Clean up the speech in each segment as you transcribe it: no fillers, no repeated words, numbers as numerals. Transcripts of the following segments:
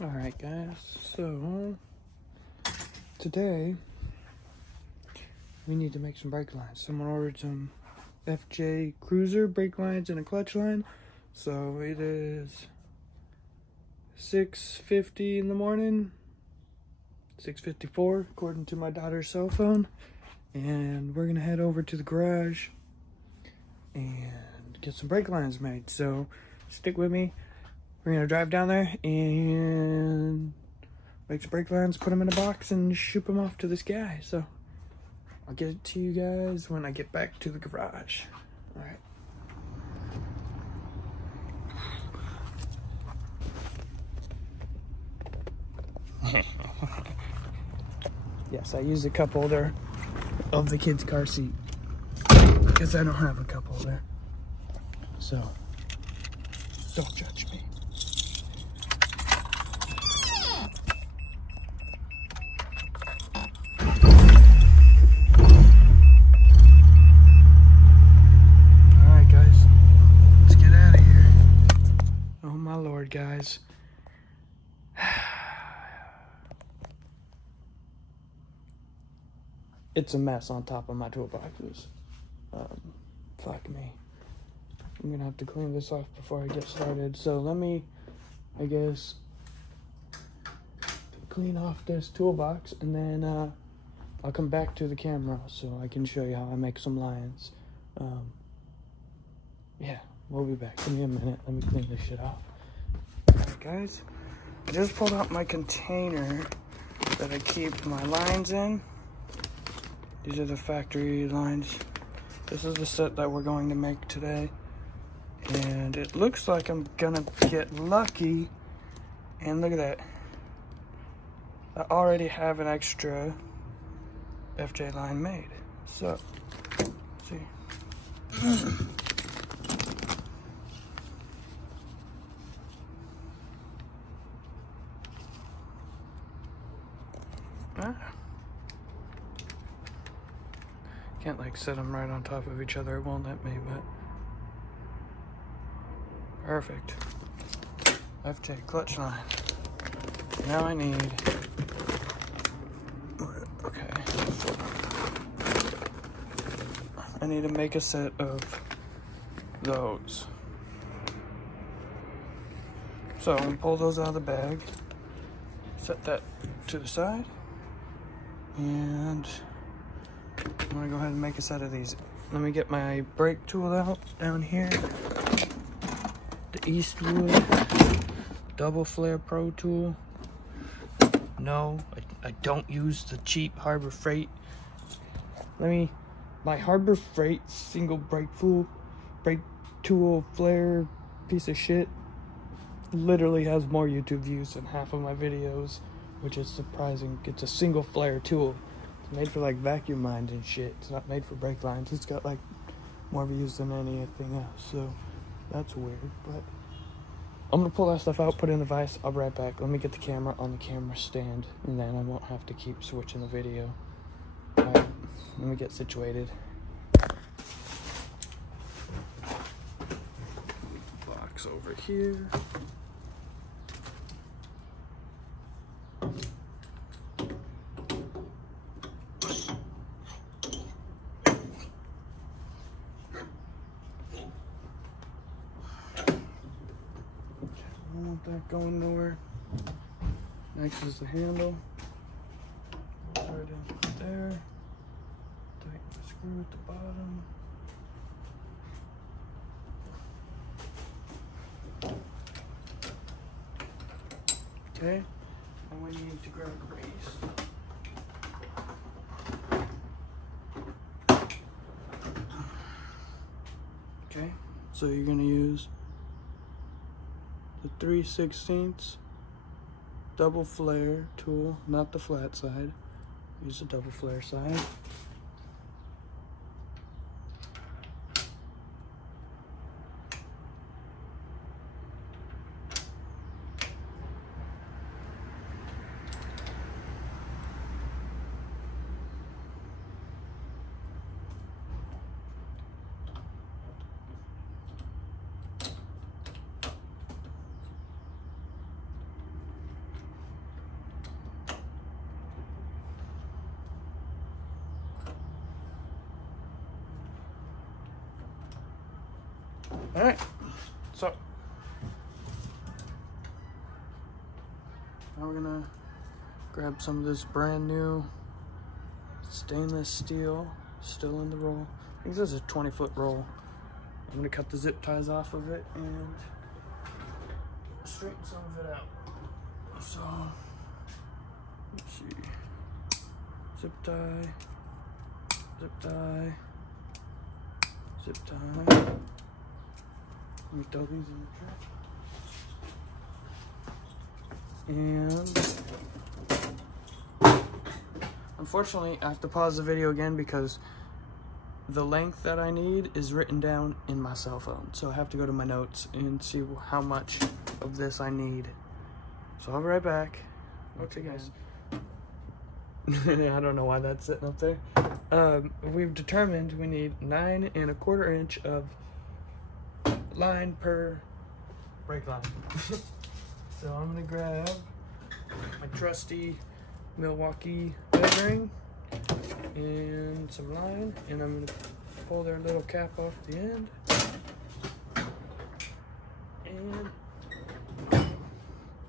Alright guys, so today we need to make some brake lines. Someone ordered some FJ cruiser brake lines and a clutch line. So it is 6:50 in the morning, 6:54 according to my daughter's cell phone, and we're gonna head over to the garage and get some brake lines made. So stick with me. We're gonna drive down there and make some brake lines, put them in a box, and ship them off to this guy. So I'll get it to you guys when I get back to the garage. All right. Yes, I used a cup holder of the kid's car seat because I don't have a cup holder. So don't judge me. Alright guys, let's get out of here. Oh my lord, guys. It's a mess on top of my toolboxes. Fuck me. I'm gonna have to clean this off before I get started. So let me, I guess, clean off this toolbox, and then I'll come back to the camera so I can show you how I make some lines. Yeah, we'll be back. Give me a minute. Let me clean this shit off. Alright guys, I just pulled out my container that I keep my lines in. These are the factory lines. This is the set that we're going to make today. And it looks like I'm gonna get lucky. And look at that. I already have an extra FJ line made. So, let's see. Can't like set them right on top of each other. It won't let me, but perfect. FJ clutch line. Now I need, okay, I need to make a set of those. So I'm gonna pull those out of the bag, set that to the side, and I'm gonna go ahead and make a set of these. Let me get my brake tool out down here. The Eastwood double flare pro tool. No, I don't use the cheap Harbor Freight. My Harbor Freight single brake tool flare piece of shit literally has more YouTube views than half of my videos, which is surprising. It's a single flare tool. It's made for like vacuum lines and shit. It's not made for brake lines. It's got like more views than anything else, so that's weird. But I'm gonna pull that stuff out, put it in the vise. I'll be right back. Let me get the camera on the camera stand, and then I won't have to keep switching the video. Alright, let me get situated. Box over here. Don't want that going nowhere. Next is the handle. Right in there. Tighten the screw at the bottom. Okay, and we need to grab a base. Okay, so you're gonna use the 3/16 double flare tool, not the flat side. Use the double flare side. Alright, so now we're gonna grab some of this brand new stainless steel, still in the roll. I think this is a 20-foot roll. I'm gonna cut the zip ties off of it and straighten some of it out. So, let's see. Zip tie, zip tie, zip tie. Let me throw these in the trash. And unfortunately, I have to pause the video again because the length that I need is written down in my cell phone. So I have to go to my notes and see how much of this I need. So I'll be right back. Okay, guys. I don't know why that's sitting up there. We've determined we need 9 1/4 inch of line per brake line. So I'm gonna grab my trusty Milwaukee Deburring and some line, and I'm gonna pull their little cap off the end. And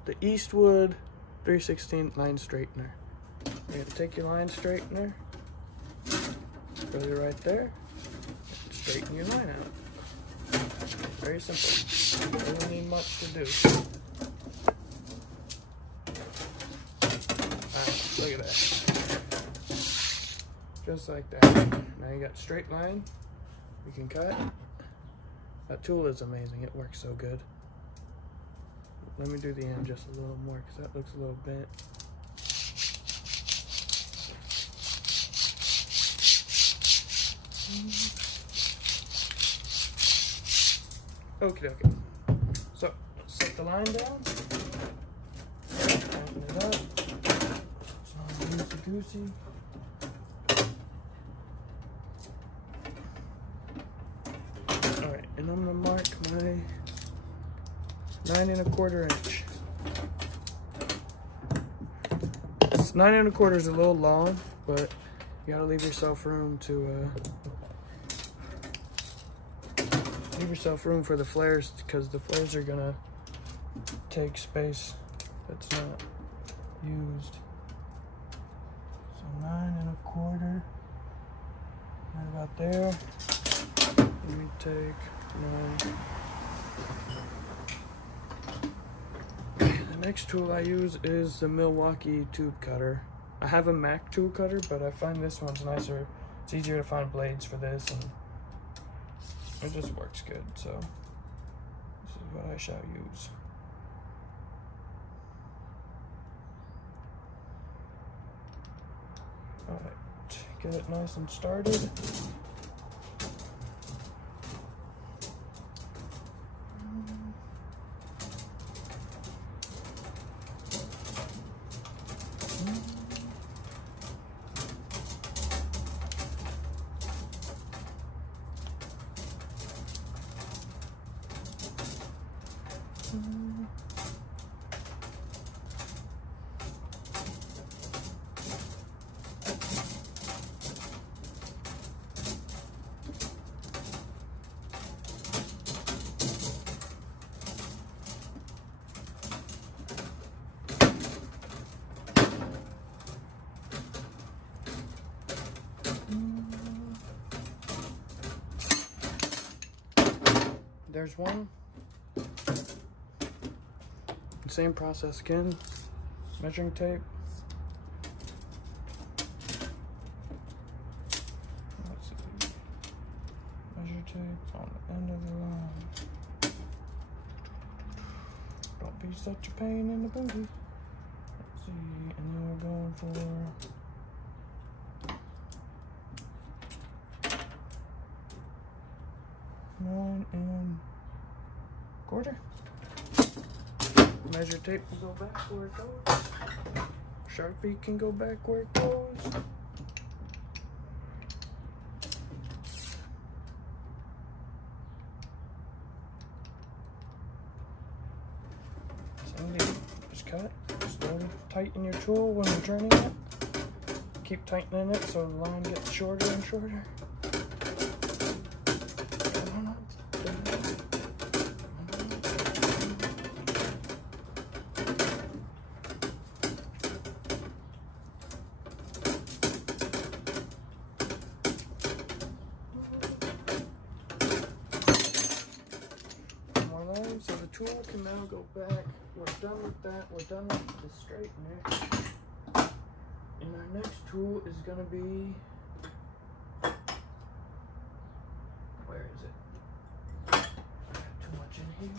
the Eastwood 3/16 line straightener. You're gonna take your line straightener, put it right there, and straighten your line out. Very simple. Doesn't need much to do. Alright, look at that. Just like that. Now you got straight line. You can cut. That tool is amazing. It works so good. Let me do the end just a little more because that looks a little bent. Okay, okay. So, set the line down. Tighten it up. It's all loosey-goosey. Alright, and I'm gonna mark my 9 1/4 inch. This 9 1/4 is a little long, but you gotta leave yourself room to leave yourself room for the flares, because the flares are gonna take space that's not used. So 9 1/4, right about there. Let me take the next tool I use is the Milwaukee tube cutter. I have a Mac tool cutter, but I find this one's nicer. It's easier to find blades for this, and it just works good. So this is what I shall use. All right, get it nice and started. There's one. Same process again. Measuring tape. Let's see. Measure tape on the end of the line. Don't be such a pain in the booty. Let's see, and then we're going for 9 1/4. Measure tape can go back where it goes. Sharpie can go back where it goes. So just cut. Slowly tighten your tool when you're turning it. Keep tightening it so the line gets shorter and shorter. done with that. We're done with the straightener. And our next tool is gonna be, where is it? I got too much in here.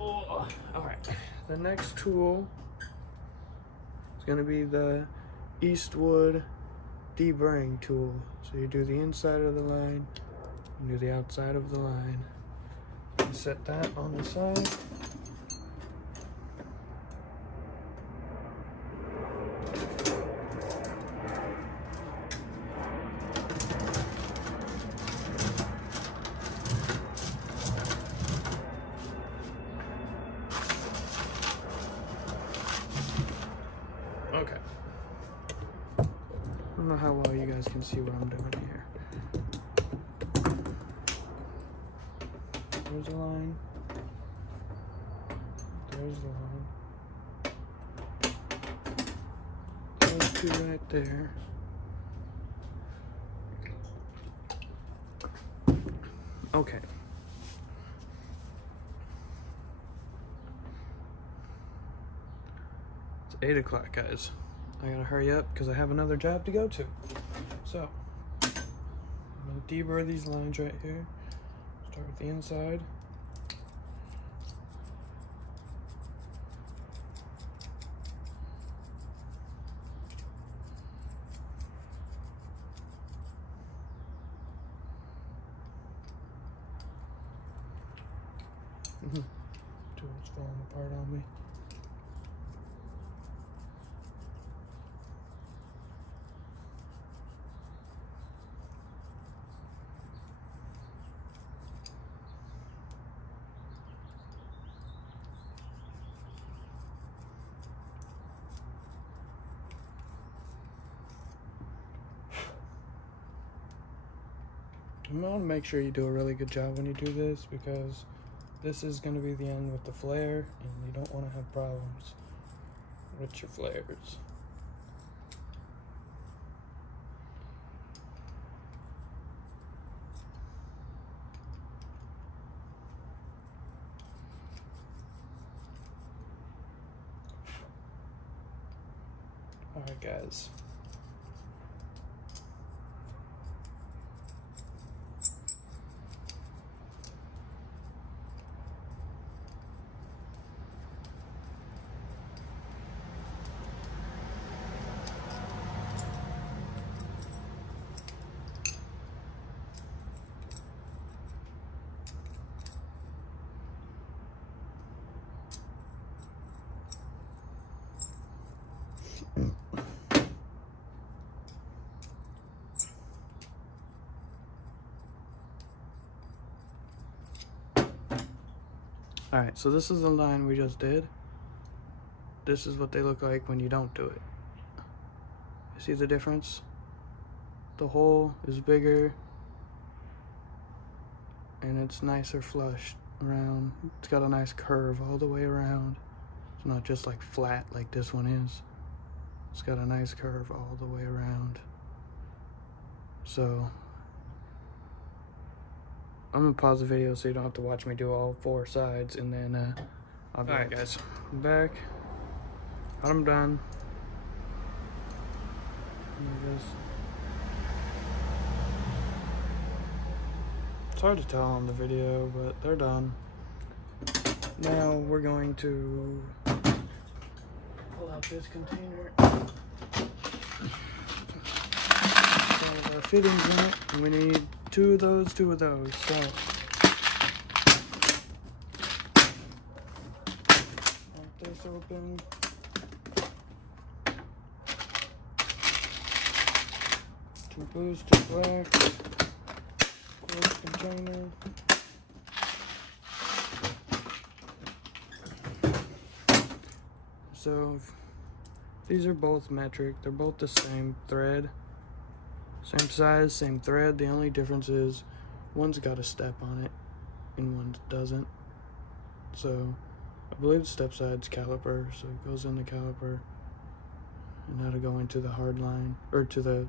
Oh, all right. The next tool is gonna be the Eastwood Deburring tool. So you do the inside of the line, you do the outside of the line. You set that on the side. Okay. I don't know how well you guys can see what I'm doing here. There's a line. There's the line. Those two right there. Okay. It's 8 o'clock, guys. I gotta hurry up because I have another job to go to. So, I'm gonna deburr these lines right here. Start with the inside. Tool's falling apart on me. I'm gonna make sure you do a really good job when you do this, because this is gonna be the end with the flare, and you don't want to have problems with your flares. Alright, guys. Alright, so this is the line we just did. This is what they look like when you don't do it. You see the difference? The hole is bigger and it's nicer flushed around. It's got a nice curve all the way around. It's not just like flat like this one is. It's got a nice curve all the way around. So I'm gonna pause the video so you don't have to watch me do all 4 sides, and then I'll be Alright guys, I'm back. Got them done. It's hard to tell on the video, but they're done. Now we're going to pull out this container. Our fittings in it, and we need 2 of those, 2 of those. So pop this open. Two blues, 2 blacks. This container. So these are both metric. They're both the same thread. Same size, same thread. The only difference is one's got a step on it and one doesn't. So I believe the step side's caliper, so it goes in the caliper. and now to go into the hard line, or to the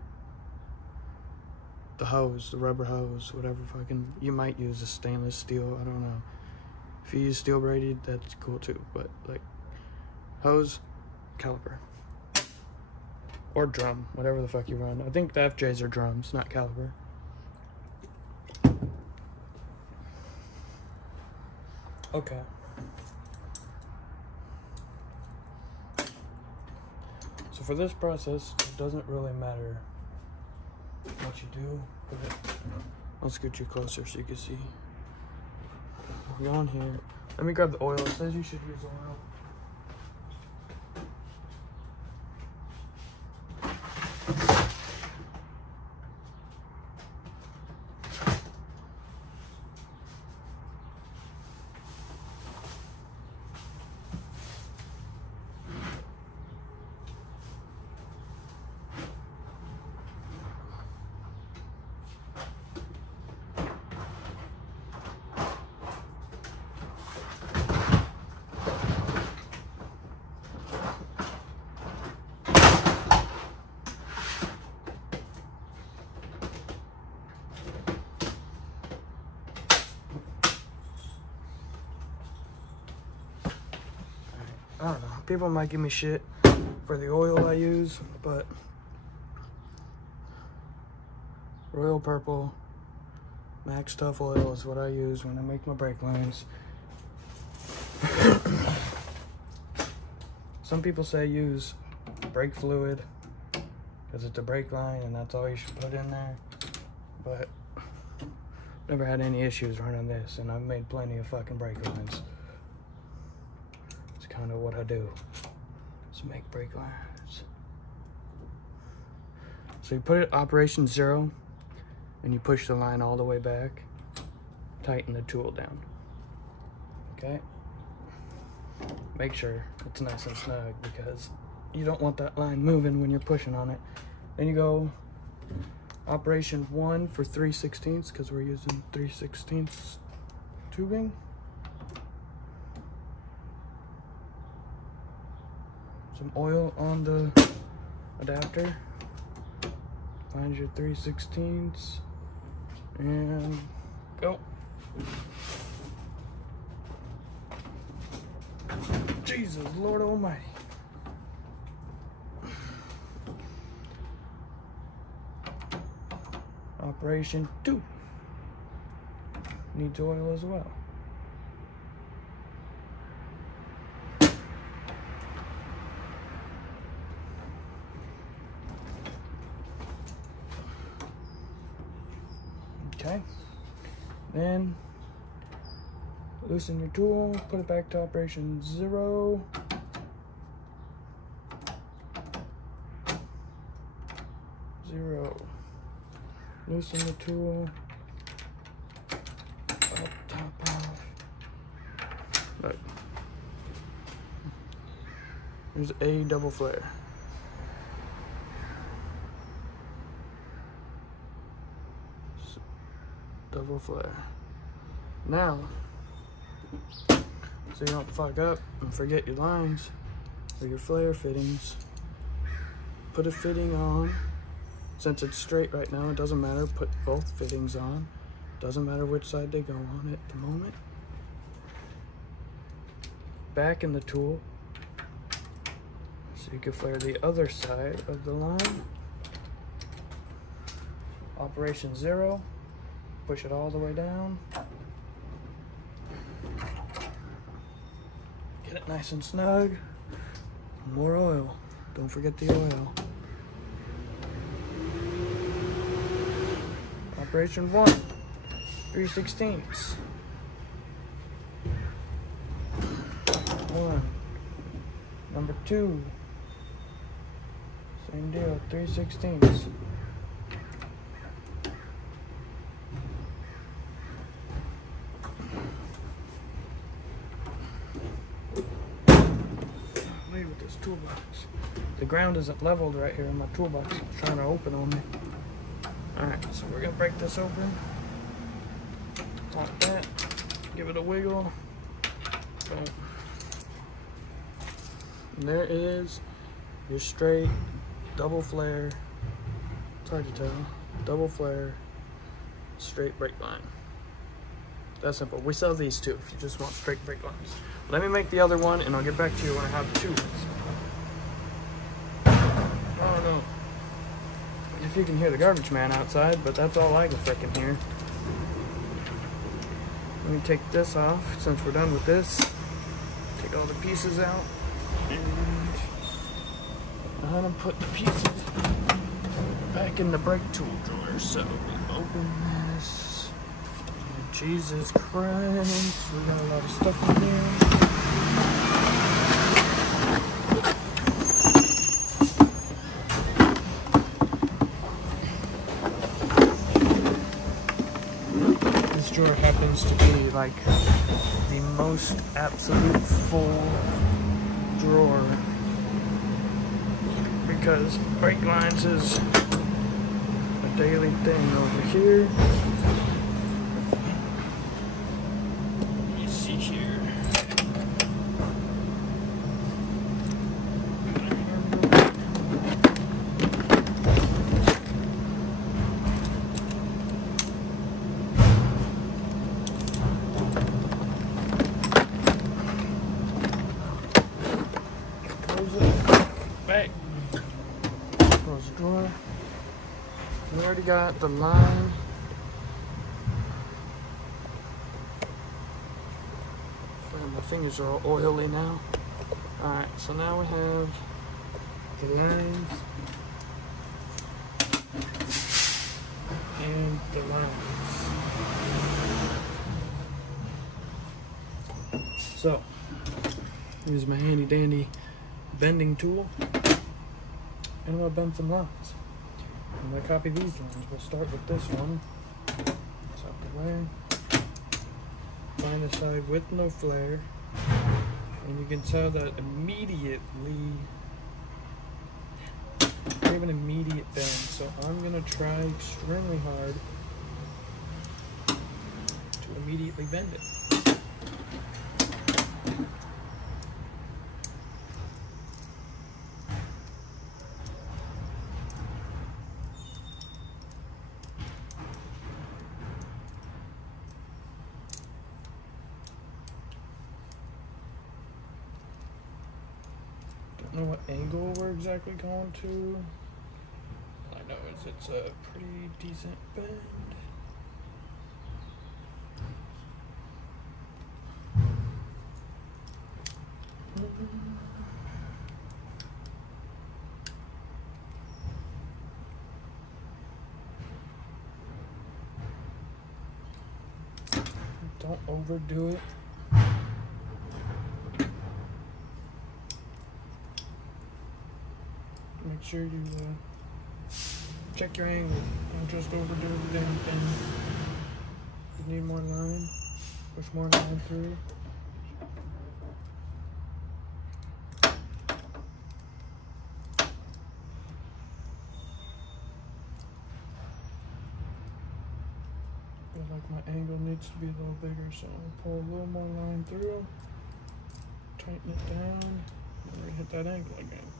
hose, the rubber hose, whatever fucking, you might use a stainless steel, I don't know. If you use steel braided, that's cool too, but like hose, caliper. Or drum, whatever the fuck you run. I think the FJs are drums, not caliper. Okay. So for this process, it doesn't really matter what you do. I'll scoot you closer so you can see. We're on here. Let me grab the oil. It says you should use oil. I don't know, people might give me shit for the oil I use, but Royal Purple Max Tough Oil is what I use when I make my brake lines. Some people say use brake fluid because it's a brake line and that's all you should put in there, but never had any issues running this, and I've made plenty of fucking brake lines. Kind of what I do is make brake lines. So you put it operation 0 and you push the line all the way back, tighten the tool down. Okay, make sure it's nice and snug because you don't want that line moving when you're pushing on it. Then you go operation 1 for 3/16 because we're using 3/16 tubing. Some oil on the adapter. Find your 3/16 and go. Jesus, Lord Almighty. Operation 2 needs oil as well. Okay, then loosen your tool, put it back to operation 0. Loosen the tool, up, top off. Look, there's a double flare. Double flare. Now, so you don't fuck up and forget your lines or your flare fittings, put a fitting on. Since it's straight right now, it doesn't matter, put both fittings on. Doesn't matter which side they go on at the moment. Back in the tool, so you can flare the other side of the line. Operation 0. Push it all the way down. Get it nice and snug. More oil. Don't forget the oil. Operation 1. 3/16. 1. Number 2. Same deal. 3/16. With this toolbox, the ground isn't leveled right here in my toolbox. It's trying to open on me. Alright, so we're gonna break this open like that, give it a wiggle. Boom. And there is your straight double flare, it's hard to tell, double flare, straight brake line. That's simple. We sell these too if you just want straight brake lines. Let me make the other one and I'll get back to you when I have two. I don't know if you can hear the garbage man outside, but that's all I can frickin' hear. Let me take this off since we're done with this. Take all the pieces out. And I'm gonna put the pieces back in the brake tool drawer. So we open this. And Jesus Christ, we got a lot of stuff in here. This drawer happens to be like the most absolute full drawer because brake lines is a daily thing over here. You see here. Back. Close the drawer. We already got the line. My fingers are all oily now. Alright, so now we have the lines and the lines. So, here's my handy dandy bending tool, and I'm gonna bend some lines. I'm gonna copy these lines. We'll start with this one. It's out the way. Find the side with no flare, and you can tell that immediately we have an immediate bend. So I'm gonna try extremely hard to immediately bend it. Don't know what angle we're exactly going to. All I know is it's a pretty decent bend. Don't overdo it. Make sure you check your angle. Don't just overdo the damn thing. You need more line. Push more line through. Feel like my angle needs to be a little bigger, so I'll pull a little more line through. Tighten it down. And we're gonna hit that angle again.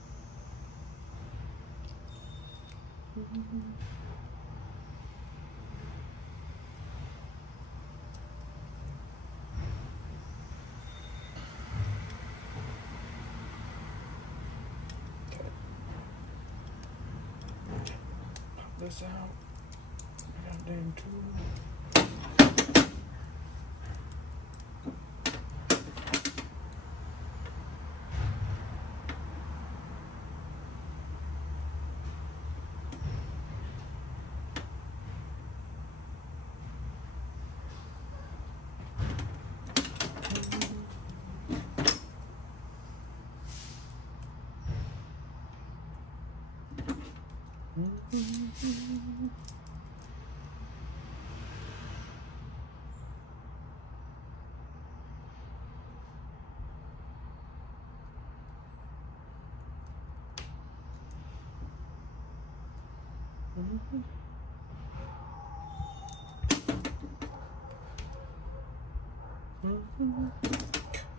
Okay. Pop this out. Goddamn tool.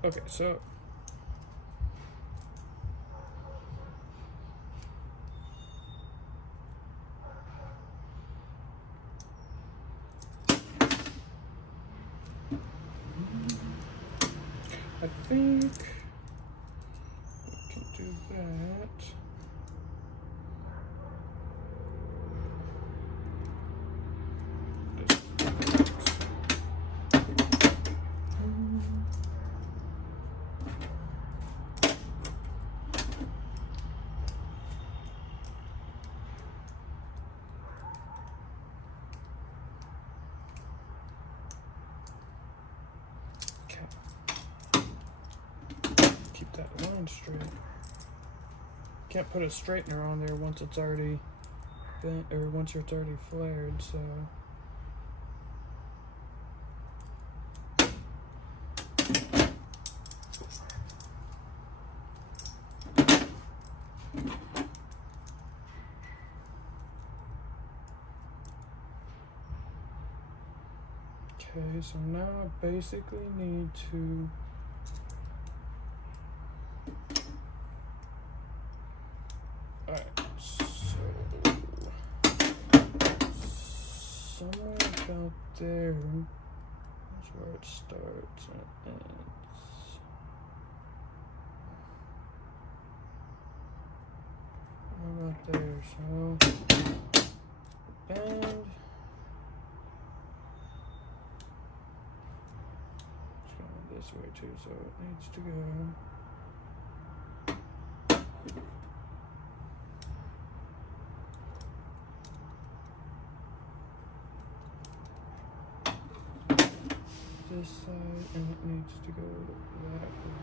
Okay, so I think we can do that. Keep that line straight. Can't put a straightener on there once it's already bent, or once it's already flared, so. Okay, so now I basically need to somewhere about there is where it starts and ends. How about there? So bend. It's going this way too, so it needs to go. This side, and it needs to go that way,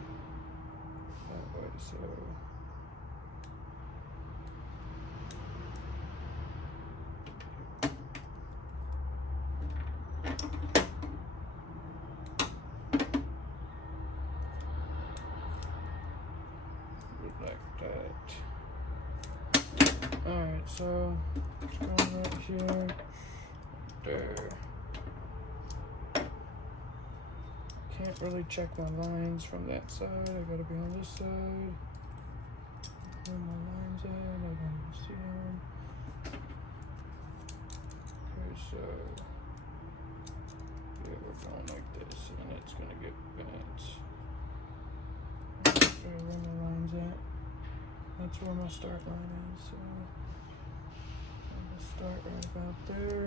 so like that. Alright, so it's going right here, there. Can't really check my lines from that side. I gotta be on this side. Where my lines at? I don't see them. Okay, so yeah, we're going like this, and it's gonna get bent. Okay, where my lines at? That's where my start line is. So I'm gonna start right about there.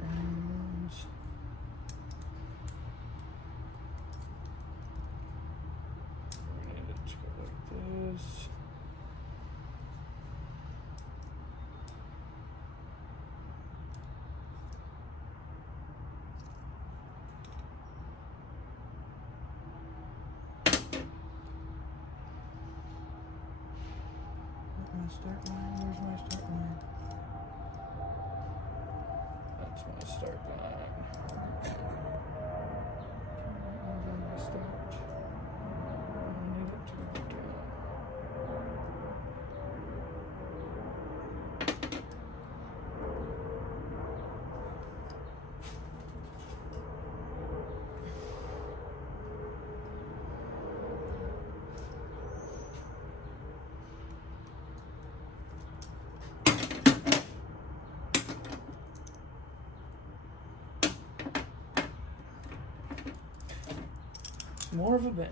And this. My start line? Where's my start line? That's my start line. Where's my start? I need it to go down. More of a bend.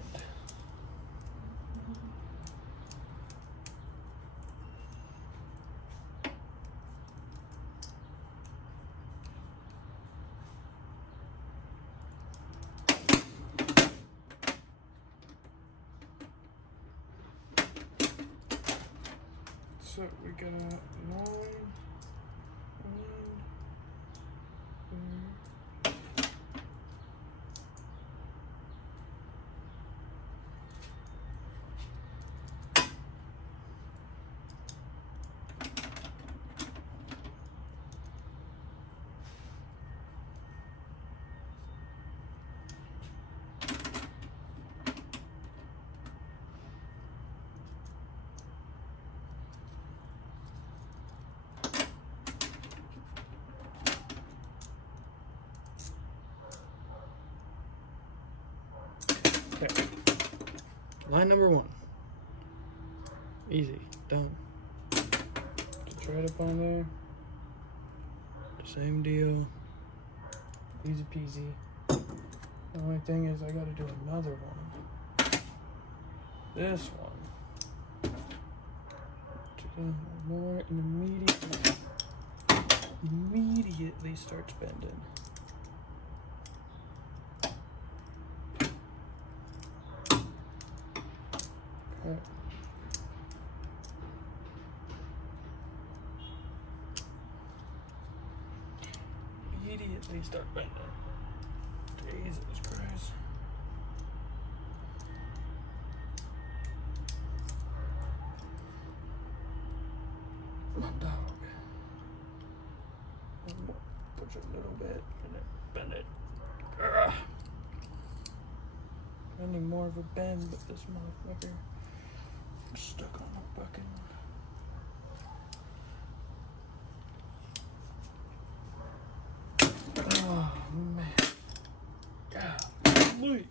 So we got a line. Okay. Line number 1. Easy. Done. Just right up on there. Same deal. Easy peasy. The only thing is I gotta do another one. This one. More and immediately starts bending. Okay. Immediately start bending. Jesus Christ. My dog. Push a little bit and then bend it. Ugh. I need more of a bend, but this motherfucker is stuck on the fucking. Oh man. Golly.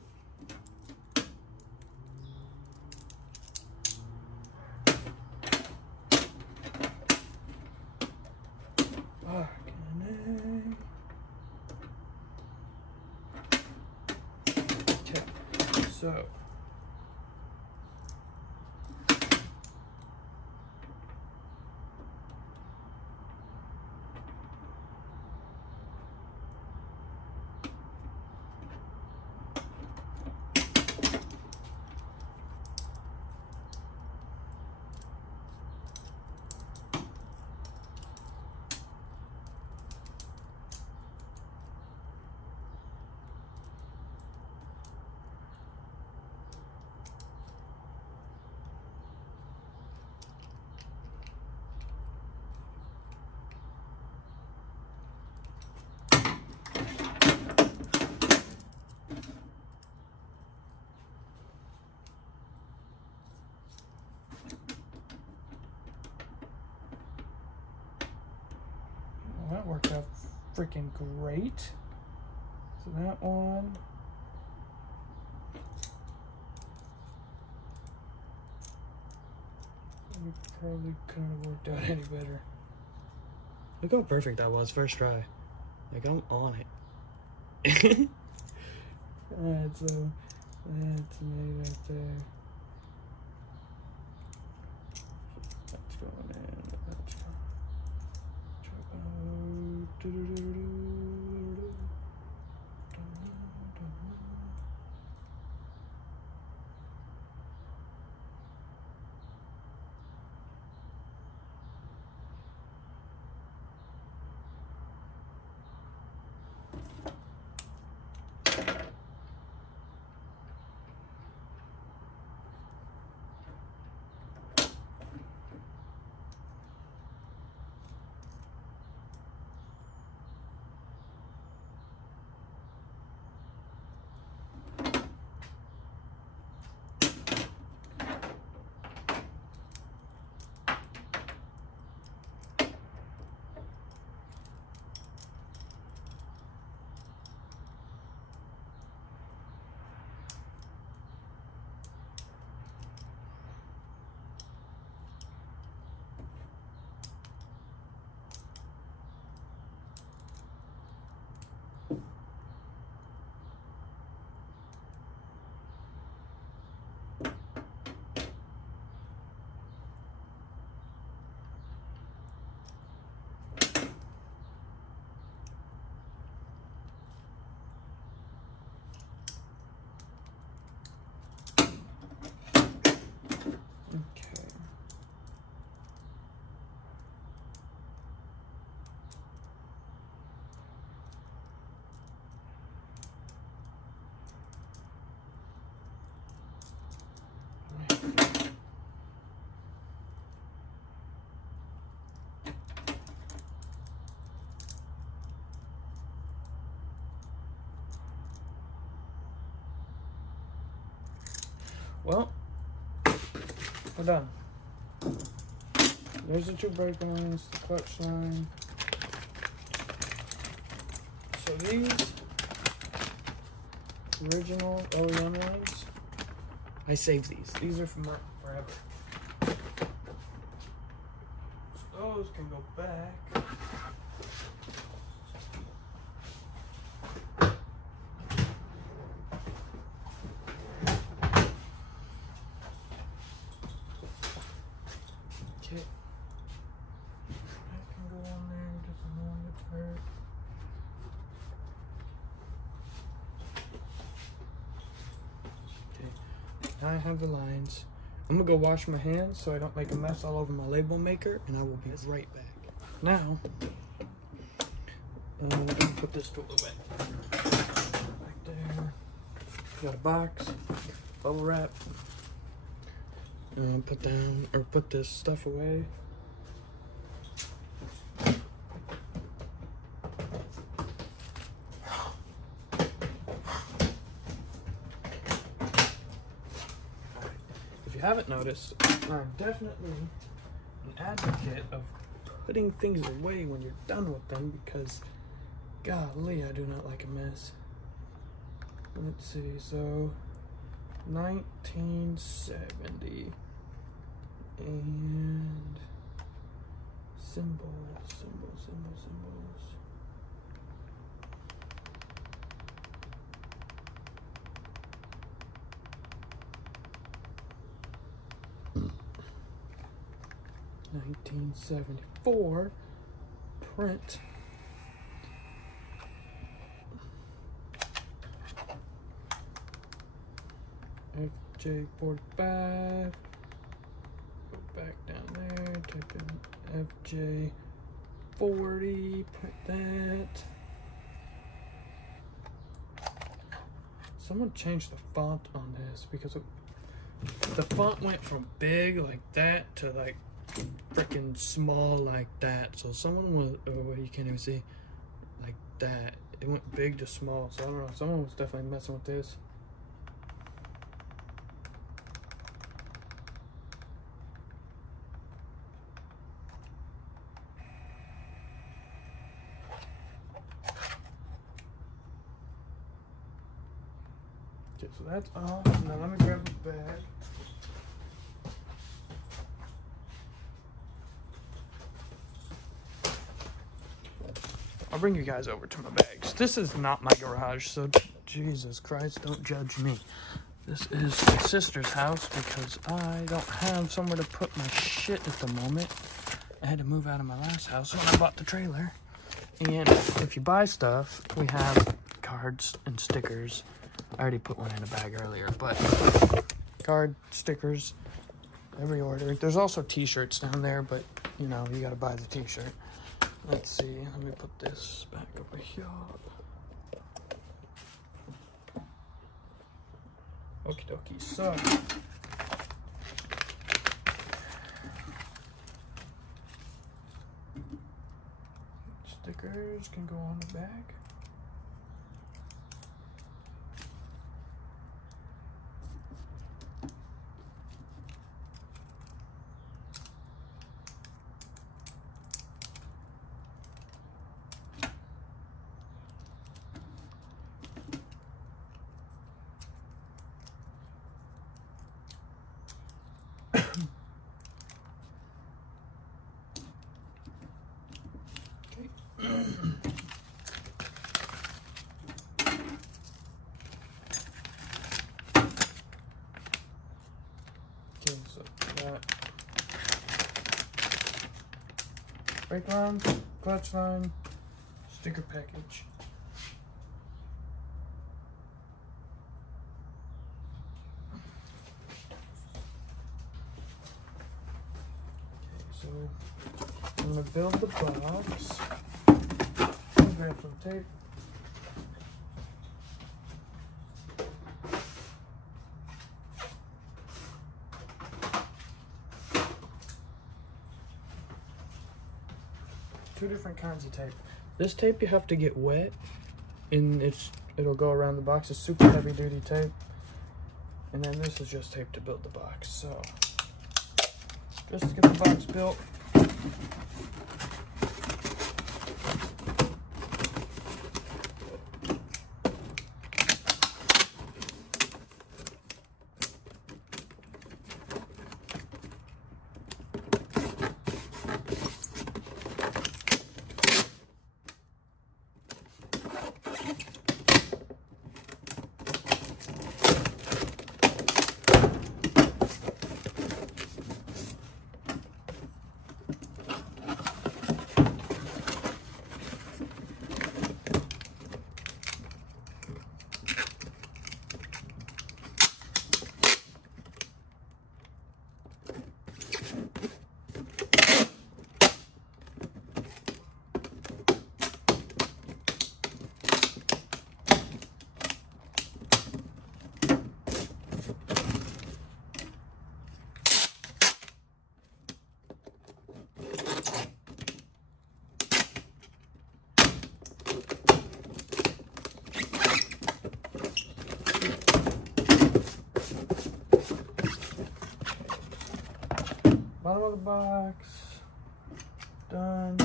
Okay, so that worked out freaking great. So that one. It probably couldn't have worked out any better. Look how perfect that was first try. Like I'm on it. Alright, so that's made right there. That's going in. That's going. Well, we're done. There's the two brake lines, the clutch line. So these original OEM lines, I saved these. These are from forever. So those can go back. I have the lines. I'm gonna go wash my hands so I don't make a mess all over my label maker, and I will be right back. Now, I'm gonna put this tool away. Right there. Got a box, bubble wrap. Put this stuff away. If you haven't noticed, I'm definitely an advocate of putting things away when you're done with them, because golly, I do not like a mess. Let's see, so 1970 and symbols. 1974 print. FJ45. Go back down there, type in FJ40, print that. Someone changed the font on this because the font went from big like that to like freaking small like that. So someone was, oh, you can't even see, like that. It went big to small. So I don't know. Someone was definitely messing with this. Okay, so that's off. Now let me grab a bag. I'll bring you guys over to my bags. This is not my garage, so Jesus Christ, don't judge me. This is my sister's house because I don't have somewhere to put my shit at the moment. I had to move out of my last house when I bought the trailer. And if you buy stuff, we have cards and stickers. I already put one in a bag earlier, but card, stickers, every order. There's also t-shirts down there, but you know, you gotta buy the t-shirt. Let's see, let me put this back over here. Okie dokie, so. Stickers can go on the back. So that brake line, clutch line, sticker package. Okay, so I'm gonna build the box. Grab some tape. Two different kinds of tape. This tape you have to get wet, and it'll go around the box. It's super heavy duty tape. And then this is just tape to build the box. So just to get the box built. bottom of the box. Done.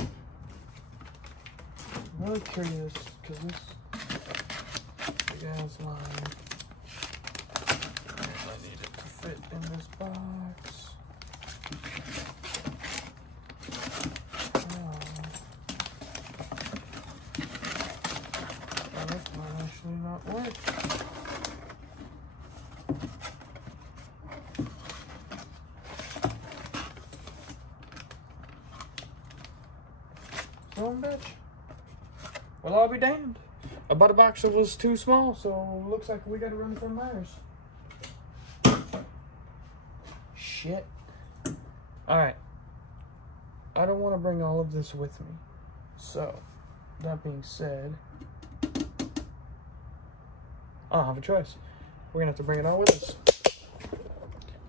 I'm really curious because this big ass line. I need it to fit in this box. Oh, this might actually not work. Son of a bitch. Well, I'll be damned. I bought a box that was too small, so looks like we gotta run from Myers. Shit. Alright. I don't want to bring all of this with me. So, that being said, I don't have a choice. We're gonna have to bring it all with us.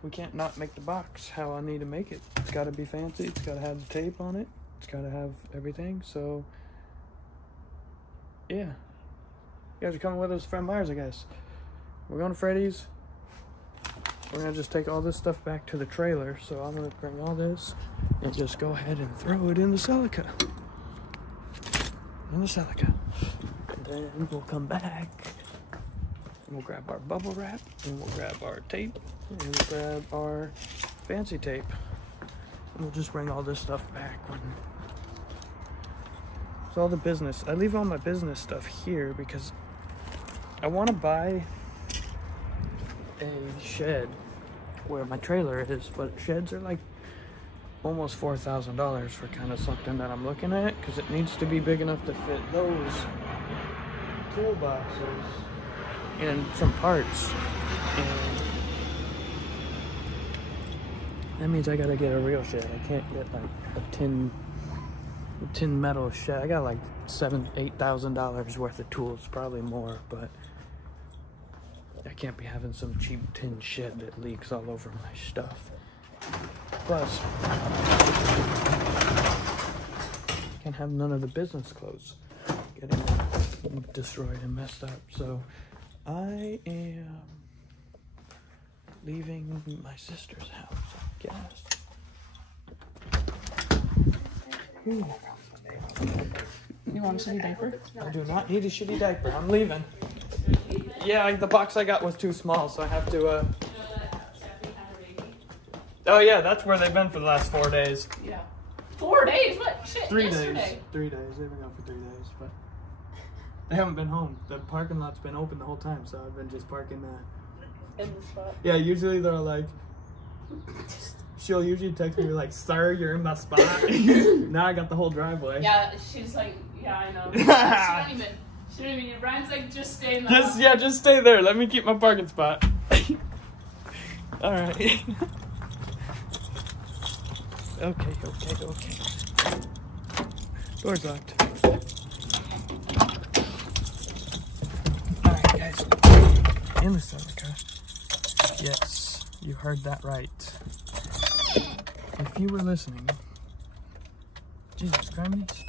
We can't not make the box how I need to make it. It's gotta be fancy, it's gotta have the tape on it. It's gotta have everything, so yeah. You guys are coming with us to Fred Meyer's, I guess. We're going to Freddy's. We're gonna just take all this stuff back to the trailer, so I'm gonna bring all this and just go ahead and throw it in the Celica. In the Celica. And then we'll come back and we'll grab our bubble wrap and we'll grab our tape and we'll grab our fancy tape. And we'll just bring all this stuff back when it's all the business. I leave all my business stuff here because I want to buy a shed where my trailer is, but sheds are like almost $4,000 for kind of something that I'm looking at because it needs to be big enough to fit those toolboxes and some parts. And that means I gotta get a real shed. I can't get like a tin metal shed. I got like $8,000 worth of tools, probably more, but I can't be having some cheap tin shed that leaks all over my stuff. Plus, can't have none of the business clothes getting destroyed and messed up. So I am leaving my sister's house, I guess. You want a shitty diaper? I do not need a shitty diaper. I'm leaving. Yeah, the box I got was too small, so I have to, Oh yeah, that's where they've been for the last 4 days. Yeah. 4 days? What? Shit, 3 yesterday. days. 3 days. They've been gone for 3 days, but they haven't been home. The parking lot's been open the whole time, so I've been just parking In the spot. Yeah, usually they're like, she'll usually text me like, "Sir, you're in my spot." Now I got the whole driveway. Yeah, she's like, yeah, I know. She don't even, Brian's like, just stay in the house. Yeah, just stay there. Let me keep my parking spot. Alright. Okay. Door's locked. Alright, guys. In the Celica. Yes, you heard that right. If you were listening, Jesus Christ.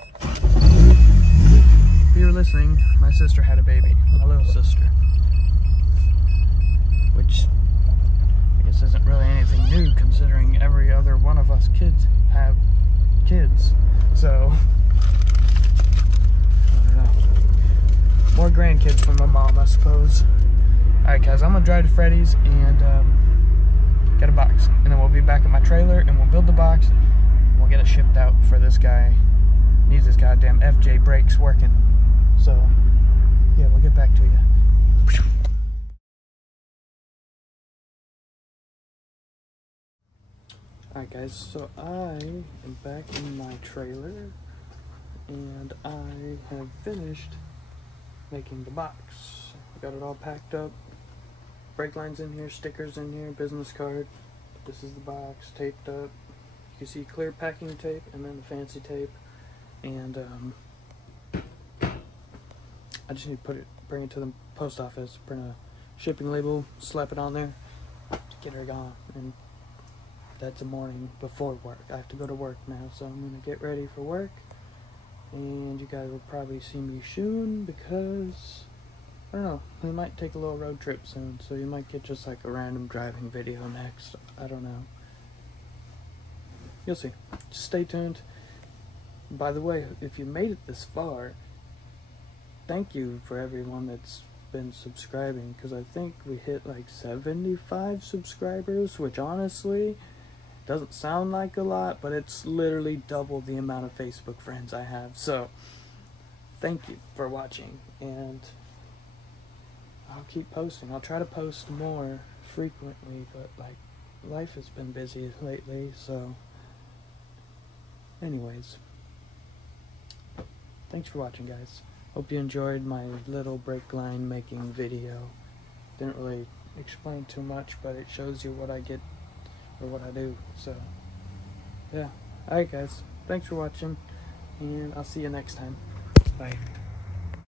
If you were listening, my sister had a baby, my little sister. Which I guess isn't really anything new considering every other one of us kids have kids. So, I don't know. More grandkids from my mom, I suppose. Alright guys, I'm gonna drive to Freddy's and get a box. And then we'll be back in my trailer and we'll build the box and we'll get it shipped out for this guy. Needs his goddamn FJ brakes working. So, yeah, we'll get back to you. Alright guys, so I am back in my trailer and I have finished making the box. I got it all packed up. Brake lines in here, stickers in here, business card. This is the box, taped up. You can see clear packing tape and then the fancy tape. And I just need to bring it to the post office, print a shipping label, slap it on there, get her gone. And that's the morning before work. I have to go to work now, so I'm gonna get ready for work. And you guys will probably see me soon because, I don't know, we might take a little road trip soon, so you might get just like a random driving video next. I don't know. You'll see. Just stay tuned. By the way, if you made it this far, thank you for everyone that's been subscribing, because I think we hit like 75 subscribers, which honestly doesn't sound like a lot, but it's literally double the amount of Facebook friends I have. So thank you for watching, and I'll keep posting. I'll try to post more frequently, but like life has been busy lately. So anyways, thanks for watching, guys. Hope you enjoyed my little brake line making video. Didn't really explain too much, but it shows you what I get or what I do. So yeah. Alright guys, thanks for watching, and I'll see you next time. Bye.